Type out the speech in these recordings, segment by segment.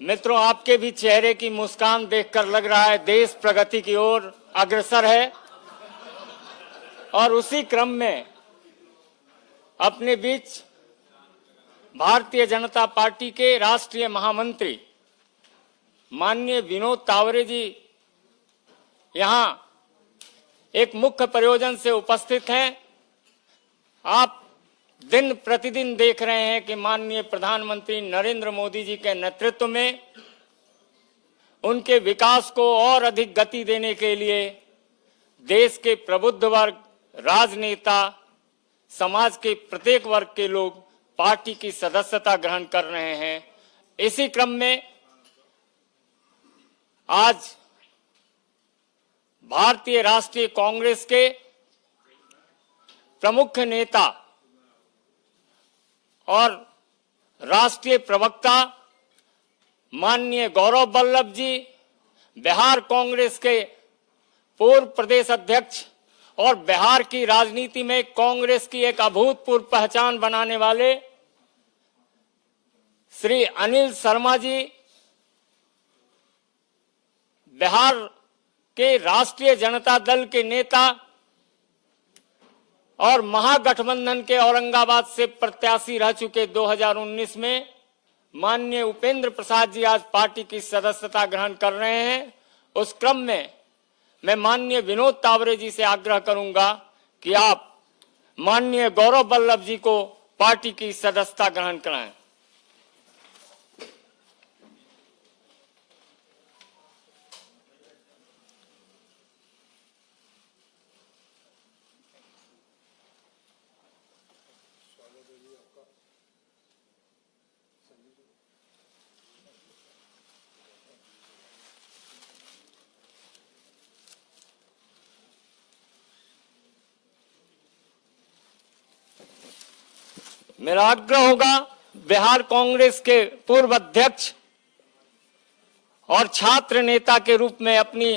मित्रों, आपके भी चेहरे की मुस्कान देखकर लग रहा है देश प्रगति की ओर अग्रसर है। और उसी क्रम में अपने बीच भारतीय जनता पार्टी के राष्ट्रीय महामंत्री माननीय विनोद तावरे जी यहां एक मुख्य प्रयोजन से उपस्थित हैं। आप दिन प्रतिदिन देख रहे हैं कि माननीय प्रधानमंत्री नरेंद्र मोदी जी के नेतृत्व में उनके विकास को और अधिक गति देने के लिए देश के प्रबुद्ध वर्ग, राजनेता, समाज के प्रत्येक वर्ग के लोग पार्टी की सदस्यता ग्रहण कर रहे हैं। इसी क्रम में आज भारतीय राष्ट्रीय कांग्रेस के प्रमुख नेता और राष्ट्रीय प्रवक्ता माननीय गौरव वल्लभ जी, बिहार कांग्रेस के पूर्व प्रदेश अध्यक्ष और बिहार की राजनीति में कांग्रेस की एक अभूतपूर्व पहचान बनाने वाले श्री अनिल शर्मा जी, बिहार के राष्ट्रीय जनता दल के नेता और महागठबंधन के औरंगाबाद से प्रत्याशी रह चुके 2019 में माननीय उपेंद्र प्रसाद जी आज पार्टी की सदस्यता ग्रहण कर रहे हैं। उस क्रम में मैं माननीय विनोद तावरे जी से आग्रह करूंगा कि आप माननीय गौरव वल्लभ जी को पार्टी की सदस्यता ग्रहण कराएं। मेरा आग्रह होगा बिहार कांग्रेस के पूर्व अध्यक्ष और छात्र नेता के रूप में अपनी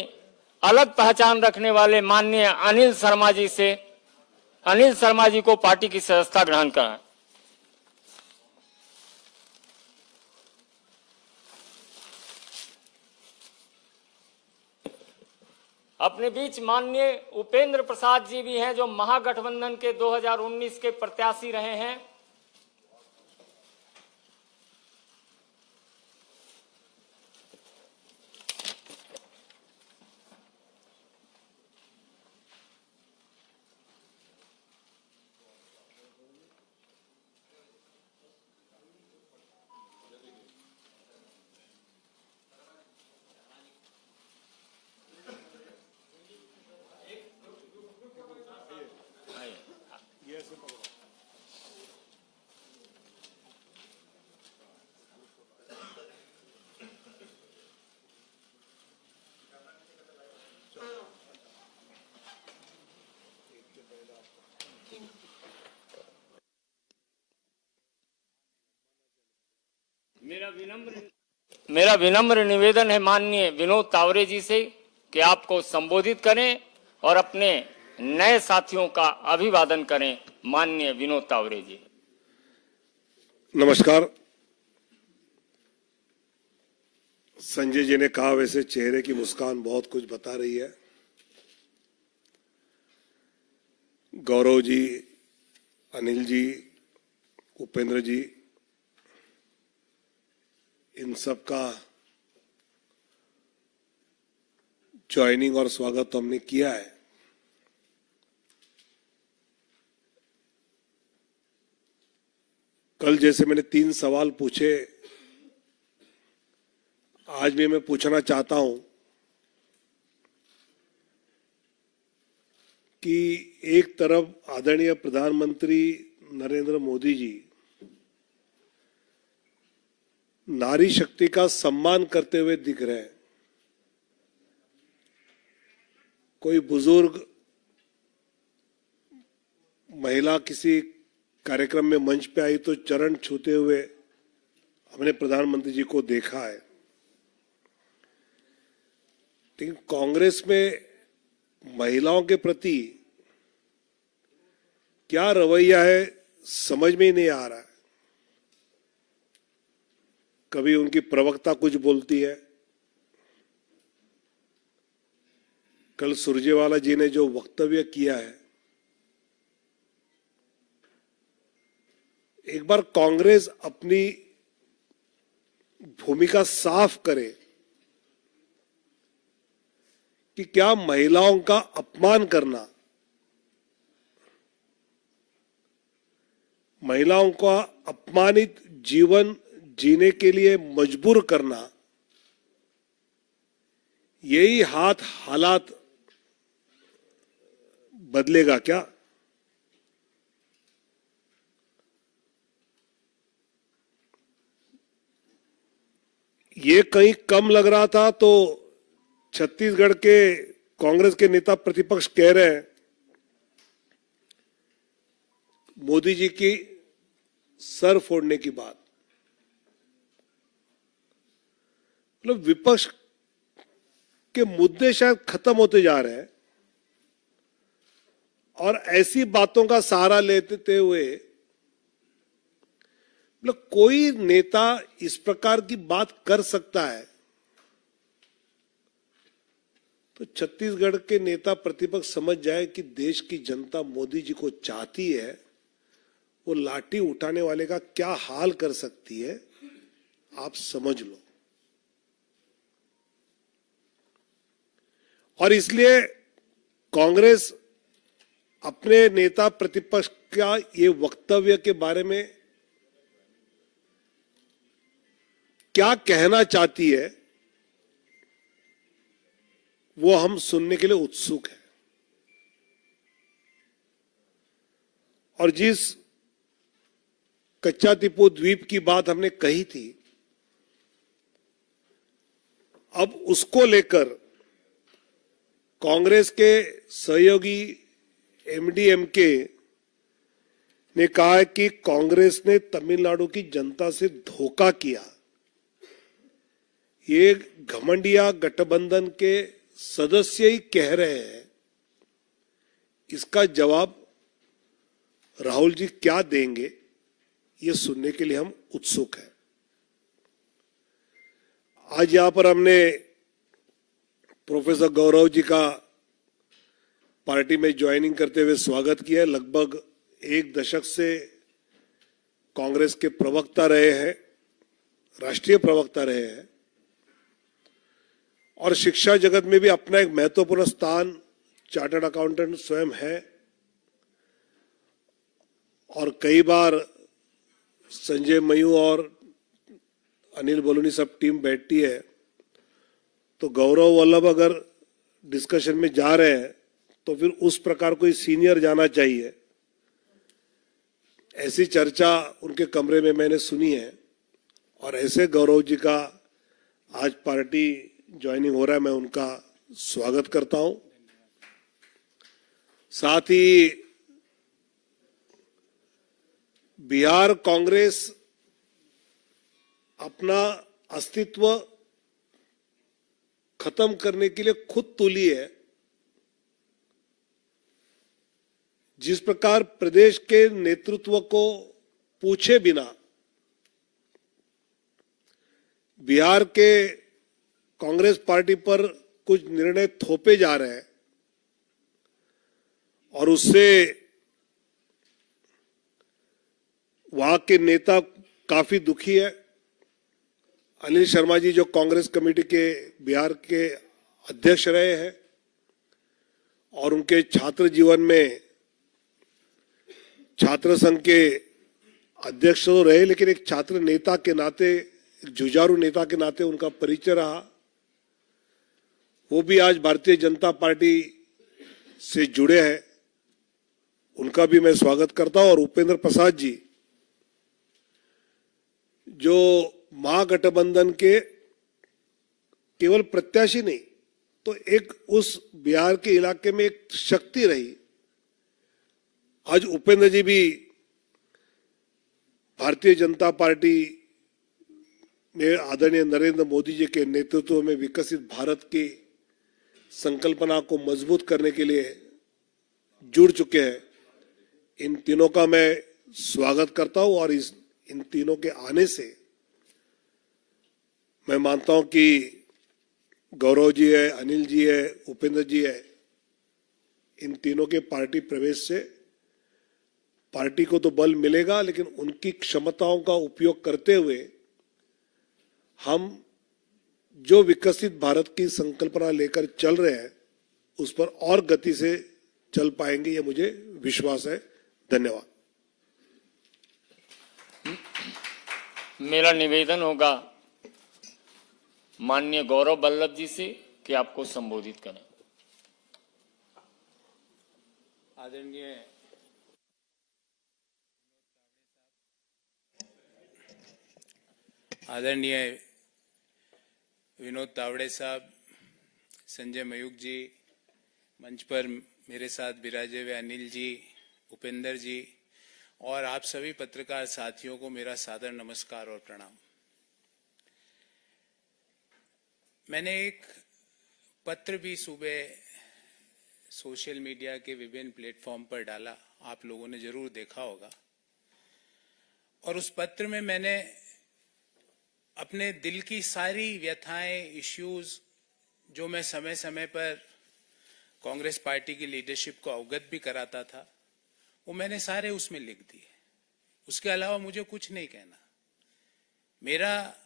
अलग पहचान रखने वाले माननीय अनिल शर्मा जी को पार्टी की सदस्यता ग्रहण कराएं। अपने बीच माननीय उपेंद्र प्रसाद जी भी हैं जो महागठबंधन के 2019 के प्रत्याशी रहे हैं। मेरा विनम्र निवेदन है माननीय विनोद तावरे जी से कि आपको संबोधित करें और अपने नए साथियों का अभिवादन करें। माननीय विनोद तावरे जी। नमस्कार। संजय जी ने कहा वैसे चेहरे की मुस्कान बहुत कुछ बता रही है। गौरव जी, अनिल जी, उपेंद्र जी, इन सब का ज्वाइनिंग और स्वागत तो हमने किया है। कल जैसे मैंने 3 सवाल पूछे, आज भी मैं पूछना चाहता हूं कि एक तरफ आदरणीय प्रधानमंत्री नरेंद्र मोदी जी नारी शक्ति का सम्मान करते हुए दिख रहे हैं। कोई बुजुर्ग महिला किसी कार्यक्रम में मंच पे आई तो चरण छूते हुए हमने प्रधानमंत्री जी को देखा है। लेकिन कांग्रेस में महिलाओं के प्रति क्या रवैया है समझ में ही नहीं आ रहा है। कभी उनकी प्रवक्ता कुछ बोलती है। कल सुरजेवाला जी ने जो वक्तव्य किया है, एक बार कांग्रेस अपनी भूमिका साफ करे कि क्या महिलाओं का अपमान करना, महिलाओं का अपमानित जीवन जीने के लिए मजबूर करना, यही हालात बदलेगा क्या? ये कहीं कम लग रहा था तो छत्तीसगढ़ के कांग्रेस के नेता प्रतिपक्ष कह रहे हैं मोदी जी की सर फोड़ने की बात। मतलब विपक्ष के मुद्दे शायद खत्म होते जा रहे हैं और ऐसी बातों का सहारा लेते हुए मतलब कोई नेता इस प्रकार की बात कर सकता है तो छत्तीसगढ़ के नेता प्रतिपक्ष समझ जाए कि देश की जनता मोदी जी को चाहती है, वो लाठी उठाने वाले का क्या हाल कर सकती है, आप समझ लो। और इसलिए कांग्रेस अपने नेता प्रतिपक्ष का ये वक्तव्य के बारे में क्या कहना चाहती है वो हम सुनने के लिए उत्सुक हैं। और जिस कच्चा टीपू द्वीप की बात हमने कही थी, अब उसको लेकर कांग्रेस के सहयोगी एमडीएमके ने कहा है कि कांग्रेस ने तमिलनाडु की जनता से धोखा किया। ये घमंडिया गठबंधन के सदस्य ही कह रहे हैं। इसका जवाब राहुल जी क्या देंगे, ये सुनने के लिए हम उत्सुक हैं। आज यहां पर हमने प्रोफेसर गौरव जी का पार्टी में ज्वाइनिंग करते हुए स्वागत किया। लगभग एक दशक से कांग्रेस के प्रवक्ता रहे हैं, राष्ट्रीय प्रवक्ता रहे हैं और शिक्षा जगत में भी अपना एक महत्वपूर्ण स्थान चार्टर्ड अकाउंटेंट स्वयं है। और कई बार संजय मयू और अनिल बलूनी सब टीम बैठती है तो गौरव वल्लभ अगर डिस्कशन में जा रहे हैं तो फिर उस प्रकार कोई सीनियर जाना चाहिए। ऐसी चर्चा उनके कमरे में मैंने सुनी है और ऐसे गौरव जी का आज पार्टी ज्वाइनिंग हो रहा है, मैं उनका स्वागत करता हूं। साथ ही बिहार कांग्रेस अपना अस्तित्व खत्म करने के लिए खुद तुली है। जिस प्रकार प्रदेश के नेतृत्व को पूछे बिना बिहार के कांग्रेस पार्टी पर कुछ निर्णय थोपे जा रहे हैं और उससे वहां के नेता काफी दुखी है। अनिल शर्मा जी जो कांग्रेस कमेटी के बिहार के अध्यक्ष रहे हैं और उनके छात्र जीवन में छात्र संघ के अध्यक्ष तो रहे, लेकिन एक छात्र नेता के नाते, एक जुझारू नेता के नाते उनका परिचय रहा। वो भी आज भारतीय जनता पार्टी से जुड़े हैं, उनका भी मैं स्वागत करता हूं। और उपेंद्र प्रसाद जी जो महागठबंधन के केवल प्रत्याशी नहीं तो एक उस बिहार के इलाके में एक शक्ति रही। आज उपेंद्र जी भी भारतीय जनता पार्टी में आदरणीय नरेंद्र मोदी जी के नेतृत्व में विकसित भारत की संकल्पना को मजबूत करने के लिए जुड़ चुके हैं। इन तीनों का मैं स्वागत करता हूं और इन तीनों के आने से मैं मानता हूं कि गौरव जी है, अनिल जी है, उपेंद्र जी है, इन तीनों के पार्टी प्रवेश से पार्टी को तो बल मिलेगा, लेकिन उनकी क्षमताओं का उपयोग करते हुए हम जो विकसित भारत की संकल्पना लेकर चल रहे हैं उस पर और गति से चल पाएंगे, ये मुझे विश्वास है। धन्यवाद। मेरा निवेदन होगा माननीय गौरव वल्लभ जी से कि आपको संबोधित करें। आदरणीय विनोद तावड़े साहब, संजय मयूख जी, मंच पर मेरे साथ विराजे हुए अनिल जी, उपेंद्र जी और आप सभी पत्रकार साथियों को मेरा सादर नमस्कार और प्रणाम। मैंने एक पत्र भी सुबह सोशल मीडिया के विभिन्न प्लेटफॉर्म पर डाला, आप लोगों ने जरूर देखा होगा। और उस पत्र में मैंने अपने दिल की सारी व्यथाएं, इश्यूज जो मैं समय समय पर कांग्रेस पार्टी की लीडरशिप को अवगत भी कराता था, वो मैंने सारे उसमें लिख दिए। उसके अलावा मुझे कुछ नहीं कहना। मेरा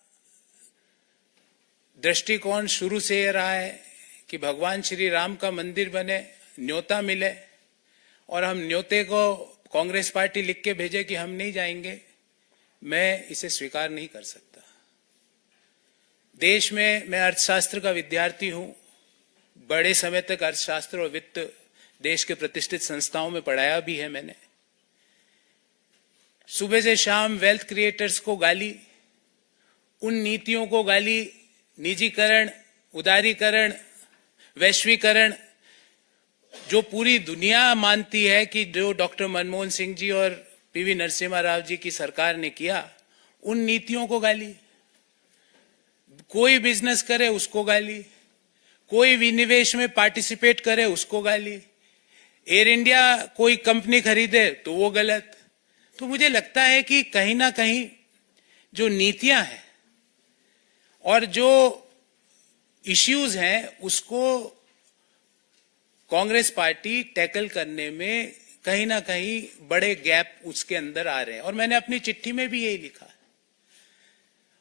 दृष्टिकोण शुरू से ये रहा है कि भगवान श्री राम का मंदिर बने, न्योता मिले और हम न्योते को कांग्रेस पार्टी लिख के भेजे कि हम नहीं जाएंगे, मैं इसे स्वीकार नहीं कर सकता। देश में मैं अर्थशास्त्र का विद्यार्थी हूं, बड़े समय तक अर्थशास्त्र और वित्त देश के प्रतिष्ठित संस्थाओं में पढ़ाया भी है मैंने। सुबह से शाम वेल्थ क्रिएटर्स को गाली, उन नीतियों को गाली, निजीकरण, उदारीकरण, वैश्वीकरण, जो पूरी दुनिया मानती है कि जो डॉक्टर मनमोहन सिंह जी और पीवी नरसिम्हा राव जी की सरकार ने किया, उन नीतियों को गाली। कोई बिजनेस करे उसको गाली, कोई विनिवेश में पार्टिसिपेट करे उसको गाली, एयर इंडिया कोई कंपनी खरीदे तो वो गलत। तो मुझे लगता है कि कहीं ना कहीं जो नीतियां हैं और जो इश्यूज हैं उसको कांग्रेस पार्टी टैकल करने में कहीं ना कहीं बड़े गैप उसके अंदर आ रहे हैं। और मैंने अपनी चिट्ठी में भी यही लिखा है।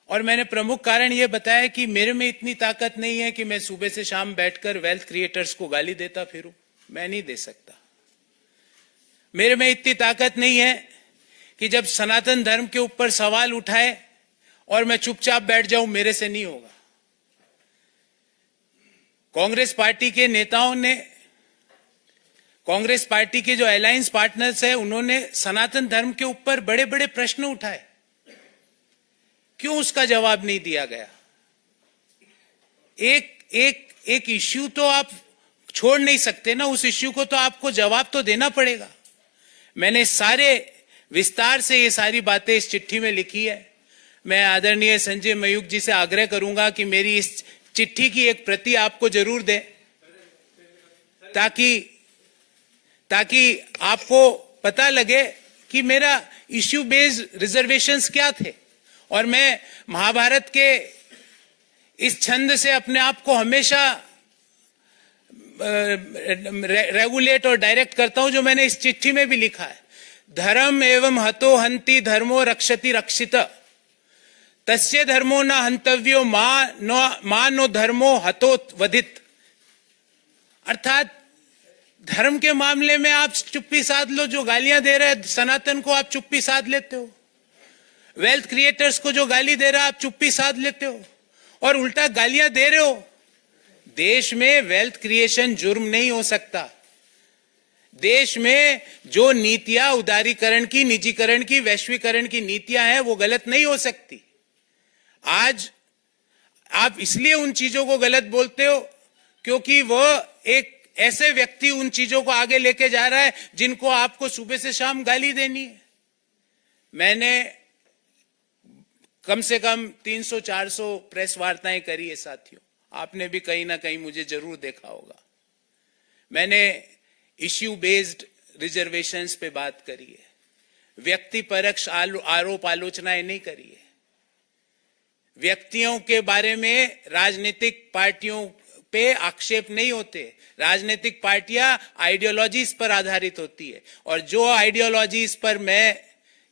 और मैंने प्रमुख कारण यह बताया कि मेरे में इतनी ताकत नहीं है कि मैं सुबह से शाम बैठकर वेल्थ क्रिएटर्स को गाली देता फिरूं, मैं नहीं दे सकता। मेरे में इतनी ताकत नहीं है कि जब सनातन धर्म के ऊपर सवाल उठाए और मैं चुपचाप बैठ जाऊं, मेरे से नहीं होगा। कांग्रेस पार्टी के नेताओं ने, कांग्रेस पार्टी के जो अलायंस पार्टनर्स हैं, उन्होंने सनातन धर्म के ऊपर बड़े बड़े प्रश्न उठाए, क्यों उसका जवाब नहीं दिया गया? एक इश्यू तो आप छोड़ नहीं सकते ना, उस इश्यू को तो आपको जवाब तो देना पड़ेगा। मैंने सारे विस्तार से ये सारी बातें इस चिट्ठी में लिखी है। मैं आदरणीय संजय मयूख जी से आग्रह करूंगा कि मेरी इस चिट्ठी की एक प्रति आपको जरूर दें, ताकि आपको पता लगे कि मेरा इश्यू बेस्ड रिजर्वेशंस क्या थे। और मैं महाभारत के इस छंद से अपने आप को हमेशा रेगुलेट और डायरेक्ट करता हूं, जो मैंने इस चिट्ठी में भी लिखा है। धर्म एवं हतो हंति धर्मो रक्षति रक्षित, तस्य धर्मो न हंतव्यो मा नो धर्मो हतो वधित। अर्थात धर्म के मामले में आप चुप्पी साध लो, जो गालियां दे रहे हैं सनातन को आप चुप्पी साध लेते हो, वेल्थ क्रिएटर्स को जो गाली दे रहा है आप चुप्पी साध लेते हो, और उल्टा गालियां दे रहे हो। देश में वेल्थ क्रिएशन जुर्म नहीं हो सकता। देश में जो नीतियां उदारीकरण की, निजीकरण की, वैश्वीकरण की नीतियां हैं, वो गलत नहीं हो सकती। आज आप इसलिए उन चीजों को गलत बोलते हो क्योंकि वो एक ऐसे व्यक्ति उन चीजों को आगे लेके जा रहा है जिनको आपको सुबह से शाम गाली देनी है। मैंने कम से कम 300-400 प्रेस वार्ताएं करी है साथियों, आपने भी कहीं ना कहीं मुझे जरूर देखा होगा। मैंने इश्यू बेस्ड रिजर्वेशंस पे बात करी है, व्यक्ति परक्ष आरोप आलोचनाएं नहीं करी है। व्यक्तियों के बारे में राजनीतिक पार्टियों पे आक्षेप नहीं होते। राजनीतिक पार्टियां आइडियोलॉजीज पर आधारित होती है, और जो आइडियोलॉजीज पर मैं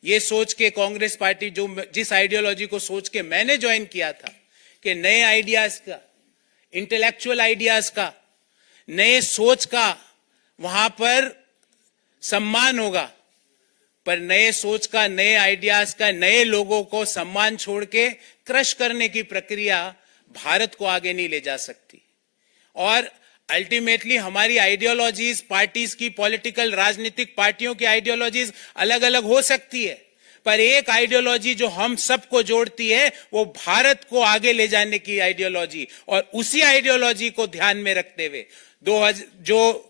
ये सोच के कांग्रेस पार्टी, जो जिस आइडियोलॉजी को सोच के मैंने ज्वाइन किया था कि नए आइडियाज का, इंटेलेक्चुअल आइडियाज का, नए सोच का वहां पर सम्मान होगा, पर नए सोच का, नए आइडियाज का, नए लोगों को सम्मान छोड़ के क्रश करने की प्रक्रिया भारत को आगे नहीं ले जा सकती। और अल्टीमेटली हमारी आइडियोलॉजीज, पार्टीज की, पॉलिटिकल राजनीतिक पार्टियों की आइडियोलॉजीज अलग अलग हो सकती है, पर एक आइडियोलॉजी जो हम सबको जोड़ती है वो भारत को आगे ले जाने की आइडियोलॉजी, और उसी आइडियोलॉजी को ध्यान में रखते हुए जो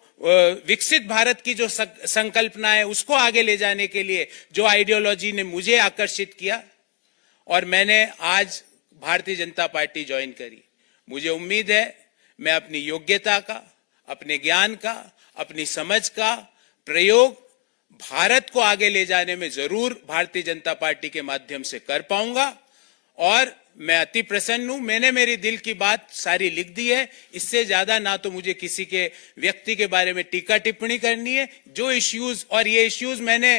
विकसित भारत की जो संकल्पना है उसको आगे ले जाने के लिए जो आइडियोलॉजी ने मुझे आकर्षित किया, और मैंने आज भारतीय जनता पार्टी ज्वाइन करी। मुझे उम्मीद है मैं अपनी योग्यता का, अपने ज्ञान का, अपनी समझ का प्रयोग भारत को आगे ले जाने में जरूर भारतीय जनता पार्टी के माध्यम से कर पाऊंगा, और मैं अति प्रसन्न हूं। मैंने मेरी दिल की बात सारी लिख दी है, इससे ज्यादा ना तो मुझे किसी के व्यक्ति के बारे में टीका टिप्पणी करनी है। जो इश्यूज, और ये इश्यूज मैंने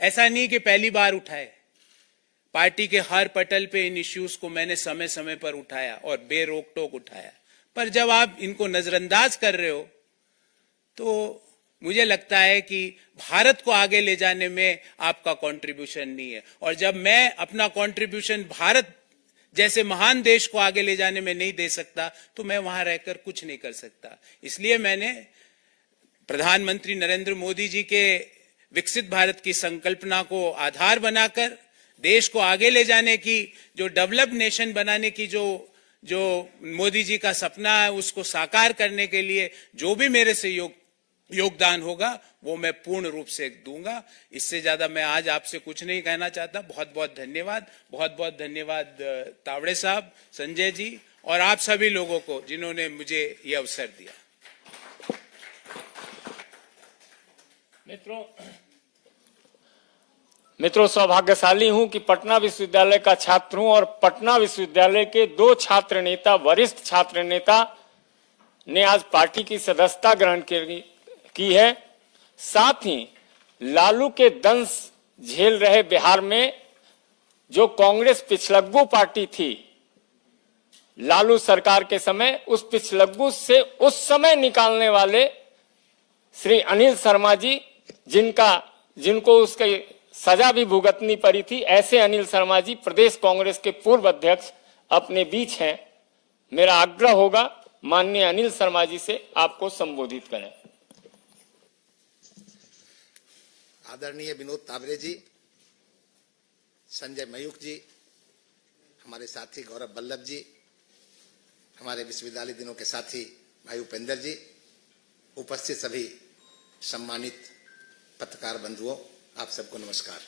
ऐसा नहीं कि पहली बार उठाए, पार्टी के हर पटल पे इन इश्यूज को मैंने समय समय पर उठाया और बेरोक टोक उठाया, पर जब आप इनको नजरअंदाज कर रहे हो तो मुझे लगता है कि भारत को आगे ले जाने में आपका कंट्रीब्यूशन नहीं है, और जब मैं अपना कंट्रीब्यूशन भारत जैसे महान देश को आगे ले जाने में नहीं दे सकता तो मैं वहां रहकर कुछ नहीं कर सकता। इसलिए मैंने प्रधानमंत्री नरेंद्र मोदी जी के विकसित भारत की संकल्पना को आधार बनाकर देश को आगे ले जाने की, जो डेवलप्ड नेशन बनाने की जो मोदी जी का सपना है, उसको साकार करने के लिए जो भी मेरे से योगदान होगा वो मैं पूर्ण रूप से दूंगा। इससे ज्यादा मैं आज आपसे कुछ नहीं कहना चाहता। बहुत बहुत धन्यवाद, बहुत बहुत धन्यवाद तावड़े साहब, संजय जी और आप सभी लोगों को जिन्होंने मुझे ये अवसर दिया। मित्रों, सौभाग्यशाली हूं कि पटना विश्वविद्यालय का छात्र हूं और पटना विश्वविद्यालय के 2 छात्र नेता, वरिष्ठ छात्र नेता ने आज पार्टी की सदस्यता ग्रहण की है। साथ ही लालू के दंश झेल रहे बिहार में जो कांग्रेस पिछलग्गू पार्टी थी लालू सरकार के समय, उस पिछलग्गू से उस समय निकालने वाले श्री अनिल शर्मा जी, जिनको उसके सजा भी भुगतनी पड़ी थी, ऐसे अनिल शर्मा जी प्रदेश कांग्रेस के पूर्व अध्यक्ष अपने बीच हैं। मेरा आग्रह होगा माननीय अनिल शर्मा जी से आपको संबोधित करें। आदरणीय विनोद तावड़े जी, संजय मयूख जी, हमारे साथी गौरव बल्लभ जी, हमारे विश्वविद्यालय दिनों के साथी भाई उपेंद्र जी, उपस्थित सभी सम्मानित पत्रकार बंधुओं, आप सबको नमस्कार।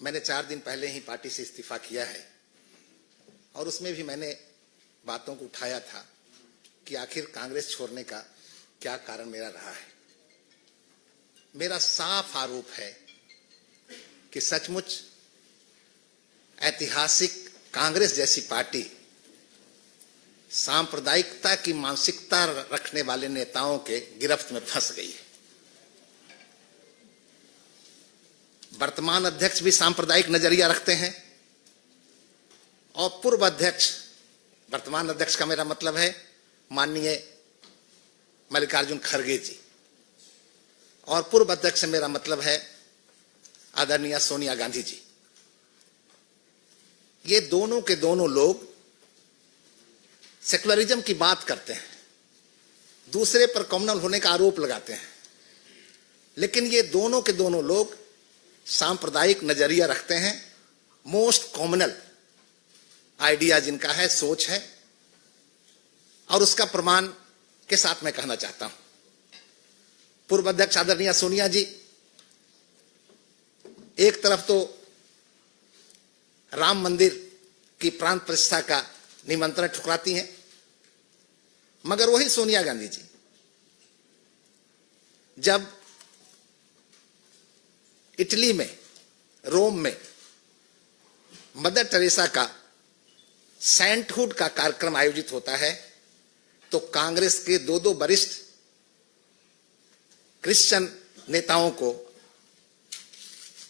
मैंने 4 दिन पहले ही पार्टी से इस्तीफा किया है और उसमें भी मैंने बातों को उठाया था कि आखिर कांग्रेस छोड़ने का क्या कारण मेरा रहा है। मेरा साफ आरोप है कि सचमुच ऐतिहासिक कांग्रेस जैसी पार्टी सांप्रदायिकता की मानसिकता रखने वाले नेताओं के गिरफ्त में फंस गई है। वर्तमान अध्यक्ष भी सांप्रदायिक नजरिया रखते हैं और पूर्व अध्यक्ष, वर्तमान अध्यक्ष का मेरा मतलब है माननीय मल्लिकार्जुन खड़गे जी, और पूर्व अध्यक्ष से मेरा मतलब है आदरणीय सोनिया गांधी जी। ये दोनों के दोनों लोग सेकुलरिज्म की बात करते हैं, दूसरे पर कम्युनल होने का आरोप लगाते हैं, लेकिन ये दोनों के दोनों लोग सांप्रदायिक नजरिया रखते हैं। मोस्ट कॉमनल आइडिया जिनका है, सोच है, और उसका प्रमाण के साथ मैं कहना चाहता हूं। पूर्व अध्यक्ष आदरणीय सोनिया जी एक तरफ तो राम मंदिर की प्राण प्रतिष्ठा का निमंत्रण ठुकराती हैं, मगर वही सोनिया गांधी जी जब इटली में, रोम में मदर टेरेसा का सेंटहुड का कार्यक्रम आयोजित होता है तो कांग्रेस के दो वरिष्ठ क्रिश्चियन नेताओं को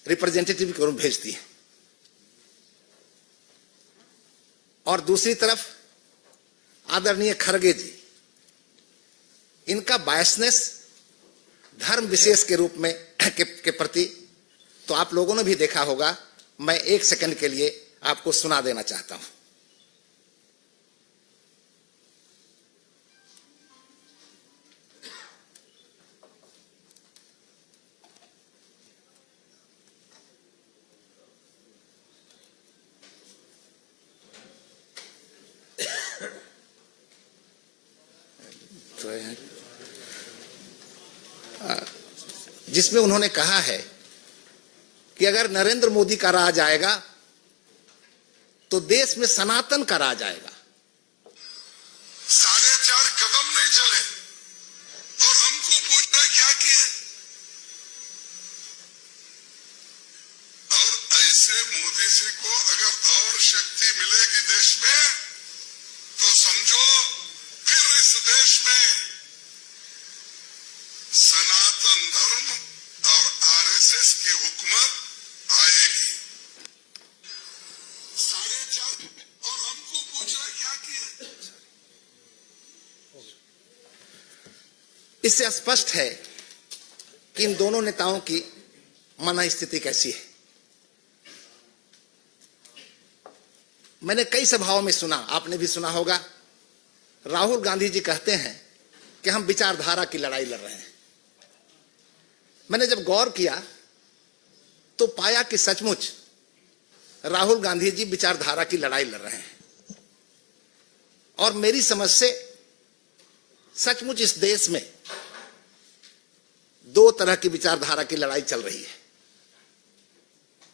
रिप्रेजेंटेटिव के रूप में भेजती है, और दूसरी तरफ आदरणीय खड़गे जी, इनका बायसनेस धर्म विशेष के रूप में के प्रति तो आप लोगों ने भी देखा होगा। मैं 1 सेकंड के लिए आपको सुना देना चाहता हूं। जिसमें उन्होंने कहा है कि अगर नरेंद्र मोदी का राज आएगा तो देश में सनातन का राज आएगा। 4.5 कदम नहीं चले और हमको पूछना क्या किए। और ऐसे मोदी जी को अगर और शक्ति मिलेगी देश में तो समझो फिर इस देश में सनातन धर्म और आरएसएस की हुकूमत आएगी। 4.5 और हमको पूछना क्या किए। इससे स्पष्ट है कि इन दोनों नेताओं की मन स्थिति कैसी है। मैंने कई सभाओं में सुना, आपने भी सुना होगा, राहुल गांधी जी कहते हैं कि हम विचारधारा की लड़ाई लड़ रहे हैं। मैंने जब गौर किया तो पाया कि सचमुच राहुल गांधी जी विचारधारा की लड़ाई लड़ रहे हैं, और मेरी समझ से सचमुच इस देश में 2 तरह की विचारधारा की लड़ाई चल रही है।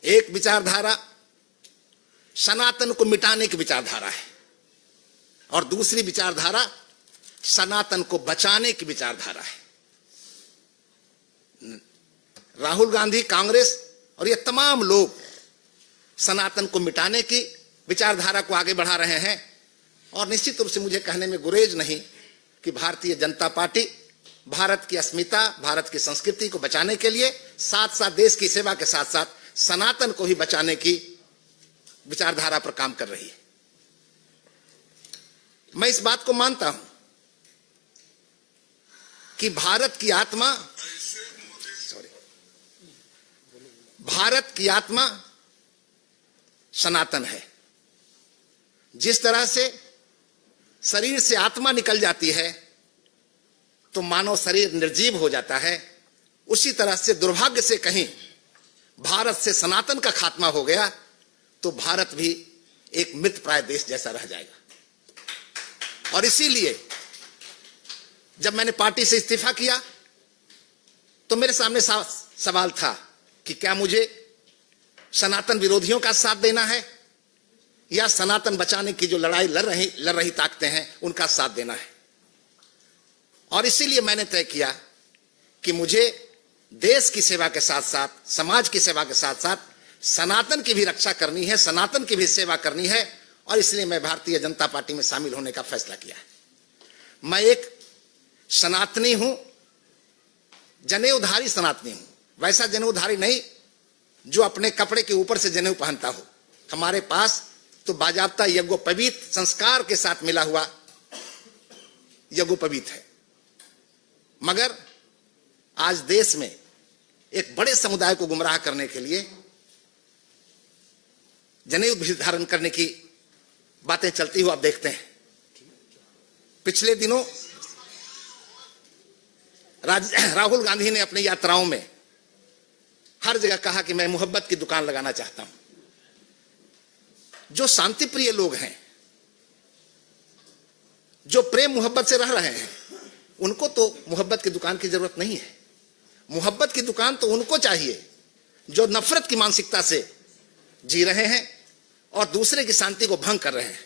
एक विचारधारा सनातन को मिटाने की विचारधारा है, और दूसरी विचारधारा सनातन को बचाने की विचारधारा है। राहुल गांधी, कांग्रेस और ये तमाम लोग सनातन को मिटाने की विचारधारा को आगे बढ़ा रहे हैं, और निश्चित रूप से मुझे कहने में गुरेज नहीं कि भारतीय जनता पार्टी भारत की अस्मिता, भारत की संस्कृति को बचाने के लिए साथ साथ देश की सेवा के साथ साथ सनातन को ही बचाने की विचारधारा पर काम कर रही है। मैं इस बात को मानता हूं कि भारत की आत्मा सनातन है। जिस तरह से शरीर से आत्मा निकल जाती है तो मानव शरीर निर्जीव हो जाता है, उसी तरह से दुर्भाग्य से कहीं भारत से सनातन का खात्मा हो गया तो भारत भी एक मृतप्राय देश जैसा रह जाएगा। और इसीलिए जब मैंने पार्टी से इस्तीफा किया तो मेरे सामने सवाल था कि क्या मुझे सनातन विरोधियों का साथ देना है या सनातन बचाने की जो लड़ाई लड़ रही ताकतें हैं उनका साथ देना है। और इसीलिए मैंने तय किया कि मुझे देश की सेवा के साथ साथ, समाज की सेवा के साथ साथ सनातन की भी रक्षा करनी है, सनातन की भी सेवा करनी है, और इसलिए मैं भारतीय जनता पार्टी में शामिल होने का फैसला किया है। मैं एक सनातनी हूं, जनेऊधारी सनातनी हूं, वैसा जनेऊधारी नहीं जो अपने कपड़े के ऊपर से जनेऊ पहनता हो। हमारे पास तो बाजाबता यज्ञोपवीत संस्कार के साथ मिला हुआ यज्ञोपवीत है। मगर आज देश में एक बड़े समुदाय को गुमराह करने के लिए जनेऊ धारण करने की बातें चलती हुई आप देखते हैं। पिछले दिनों राहुल गांधी ने अपनी यात्राओं में हर जगह कहा कि मैं मोहब्बत की दुकान लगाना चाहता हूं। जो शांति प्रिय लोग हैं, जो प्रेम मोहब्बत से रह रहे हैं, उनको तो मोहब्बत की दुकान की जरूरत नहीं है। मोहब्बत की दुकान तो उनको चाहिए जो नफरत की मानसिकता से जी रहे हैं और दूसरे की शांति को भंग कर रहे हैं।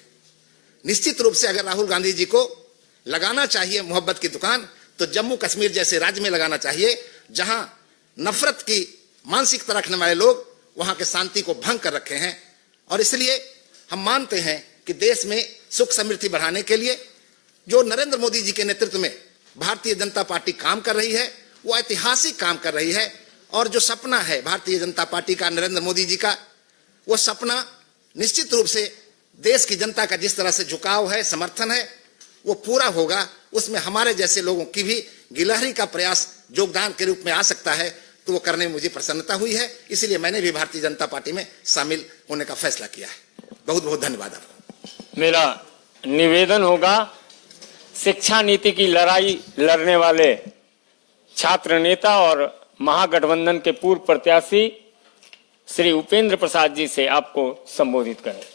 निश्चित रूप से अगर राहुल गांधी जी को लगाना चाहिए मोहब्बत की दुकान तो जम्मू कश्मीर जैसे राज्य में लगाना चाहिए, जहां नफरत की मानसिकता रखने वाले लोग वहां के शांति को भंग कर रखे हैं और इसलिए हम मानते हैं कि देश में सुख समृद्धि बढ़ाने के लिए जो नरेंद्र मोदी जी के नेतृत्व में भारतीय जनता पार्टी काम कर रही है, वो ऐतिहासिक काम कर रही है। और जो सपना है भारतीय जनता पार्टी का, नरेंद्र मोदी जी का, वो सपना निश्चित रूप से देश की जनता का जिस तरह से झुकाव है, समर्थन है, वो पूरा होगा। उसमें हमारे जैसे लोगों की भी गिलहरी का प्रयास योगदान के रूप में आ सकता है, तो वो करने में मुझे प्रसन्नता हुई है। इसलिए मैंने भी भारतीय जनता पार्टी में शामिल होने का फैसला किया है। बहुत बहुत धन्यवाद आपको। मेरा निवेदन होगा, शिक्षा नीति की लड़ाई लड़ने वाले छात्र नेता और महागठबंधन के पूर्व प्रत्याशी श्री उपेंद्र प्रसाद जी से आपको संबोधित करें।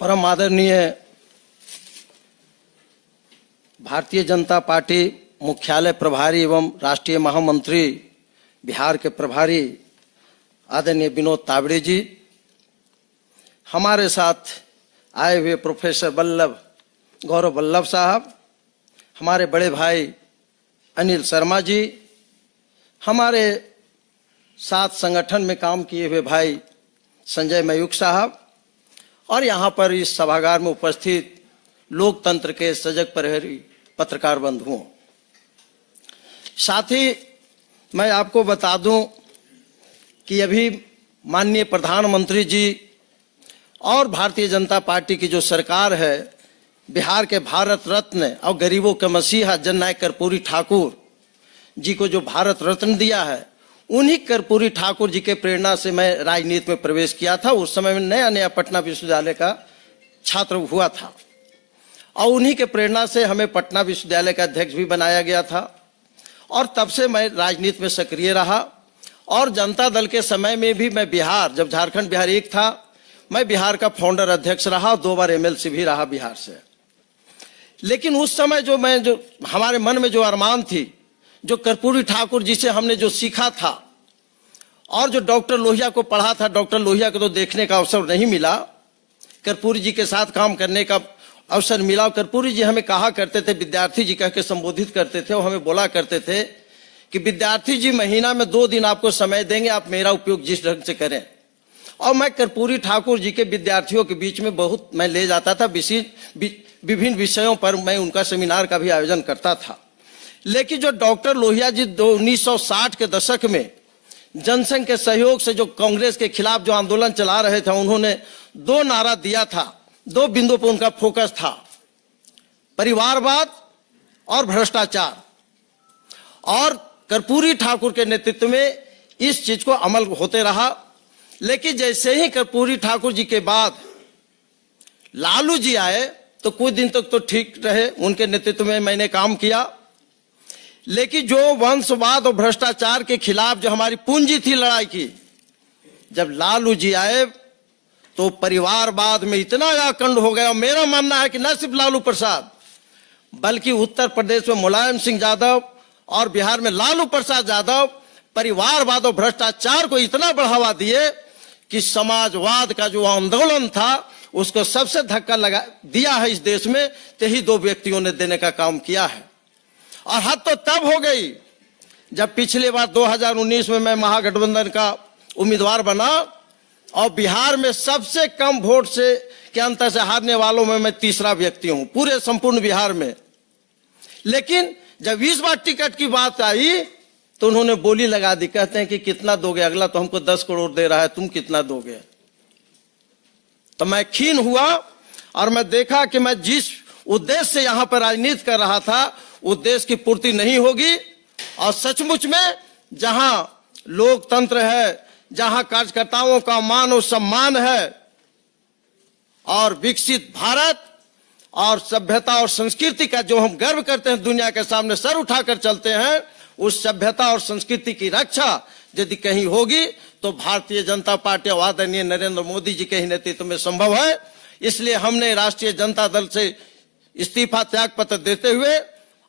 परम आदरणीय भारतीय जनता पार्टी मुख्यालय प्रभारी एवं राष्ट्रीय महामंत्री बिहार के प्रभारी आदरणीय विनोद तावड़े जी, हमारे साथ आए हुए प्रोफेसर गौरव वल्लभ साहब, हमारे बड़े भाई अनिल शर्मा जी, हमारे साथ संगठन में काम किए हुए भाई संजय मयूख साहब, और यहाँ पर इस सभागार में उपस्थित लोकतंत्र के सजग प्रहरी पत्रकार बंधुओं, साथ ही मैं आपको बता दूं कि अभी माननीय प्रधानमंत्री जी और भारतीय जनता पार्टी की जो सरकार है, बिहार के भारत रत्न और गरीबों के मसीहा जननायक कर्पूरी ठाकुर जी को जो भारत रत्न दिया है, उन्हीं कर्पूरी ठाकुर जी के प्रेरणा से मैं राजनीति में प्रवेश किया था। उस समय में नया पटना विश्वविद्यालय का छात्र हुआ था और उन्हीं के प्रेरणा से हमें पटना विश्वविद्यालय का अध्यक्ष भी बनाया गया था और तब से मैं राजनीति में सक्रिय रहा। और जनता दल के समय में भी मैं बिहार, जब झारखंड बिहार एक था, मैं बिहार का फाउंडर अध्यक्ष रहा, 2 बार एमएलसी भी रहा बिहार से। लेकिन उस समय जो हमारे मन में जो अरमान थी, जो कर्पूरी ठाकुर जी से हमने जो सीखा था और जो डॉक्टर लोहिया को पढ़ा था, डॉक्टर लोहिया को तो देखने का अवसर नहीं मिला, कर्पूरी जी के साथ काम करने का अवसर मिला। कर्पूरी जी हमें कहा करते थे, विद्यार्थी जी कह के संबोधित करते थे और हमें बोला करते थे कि विद्यार्थी जी महीना में 2 दिन आपको समय देंगे, आप मेरा उपयोग जिस ढंग से करें। और मैं कर्पूरी ठाकुर जी के विद्यार्थियों के बीच में बहुत मैं ले जाता था, विभिन्न विषयों पर मैं उनका सेमिनार का भी आयोजन करता था। लेकिन जो डॉक्टर लोहिया जी 1960 के दशक में जनसंघ के सहयोग से जो कांग्रेस के खिलाफ जो आंदोलन चला रहे थे, उन्होंने 2 नारा दिया था, 2 बिंदुओं पर उनका फोकस था, परिवारवाद और भ्रष्टाचार। और कर्पूरी ठाकुर के नेतृत्व में इस चीज को अमल होते रहा। लेकिन जैसे ही कर्पूरी ठाकुर जी के बाद लालू जी आए तो कुछ दिन तक तो ठीक रहे, उनके नेतृत्व में मैंने काम किया। लेकिन जो वंशवाद और भ्रष्टाचार के खिलाफ जो हमारी पूंजी थी लड़ाई की, जब लालू जी आए तो परिवारवाद में इतना अखंड हो गया। मेरा मानना है कि न सिर्फ लालू प्रसाद बल्कि उत्तर प्रदेश में मुलायम सिंह यादव और बिहार में लालू प्रसाद यादव परिवारवाद और भ्रष्टाचार को इतना बढ़ावा दिए कि समाजवाद का जो आंदोलन था उसको सबसे धक्का लगा दिया है इस देश में, तो ही 2 व्यक्तियों ने देने का काम किया है। और हद तो तब हो गई जब पिछली बार 2019 में मैं महागठबंधन का उम्मीदवार बना और बिहार में सबसे कम वोट से के अंतर से हारने वालों में मैं तीसरा व्यक्ति हूं पूरे संपूर्ण बिहार में। लेकिन जब इस बार टिकट की बात आई तो उन्होंने बोली लगा दी, कहते हैं कि कितना दोगे, अगला तो हमको 10 करोड़ दे रहा है, तुम कितना दोगे। तो मैं खीन हुआ और मैं देखा कि मैं जिस उद्देश्य से यहां पर राजनीति कर रहा था उद्देश्य की पूर्ति नहीं होगी। और सचमुच में जहां लोकतंत्र है, जहां कार्यकर्ताओं का मान और सम्मान है और विकसित भारत और सभ्यता और संस्कृति का जो हम गर्व करते हैं, दुनिया के सामने सर उठाकर चलते हैं, उस सभ्यता और संस्कृति की रक्षा यदि कहीं होगी तो भारतीय जनता पार्टी और आदरणीय नरेंद्र मोदी जी के ही नेतृत्व में संभव है। इसलिए हमने राष्ट्रीय जनता दल से इस्तीफा त्याग पत्र देते हुए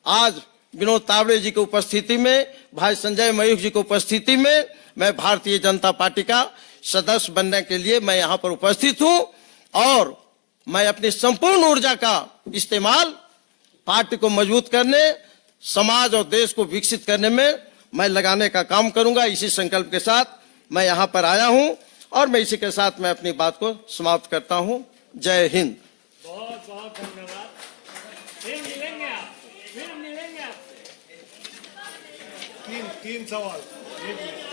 आज विनोद तावड़े जी की उपस्थिति में, भाई संजय मयूख जी की उपस्थिति में मैं भारतीय जनता पार्टी का सदस्य बनने के लिए मैं यहाँ पर उपस्थित हूँ और मैं अपनी संपूर्ण ऊर्जा का इस्तेमाल पार्टी को मजबूत करने, समाज और देश को विकसित करने में मैं लगाने का काम करूंगा। इसी संकल्प के साथ मैं यहां पर आया हूं और मैं इसी के साथ मैं अपनी बात को समाप्त करता हूं। जय हिंद। बहुत बहुत धन्यवाद। फिर मिलेंगे आप, फिर मिलेंगे आप। तीन सवाल।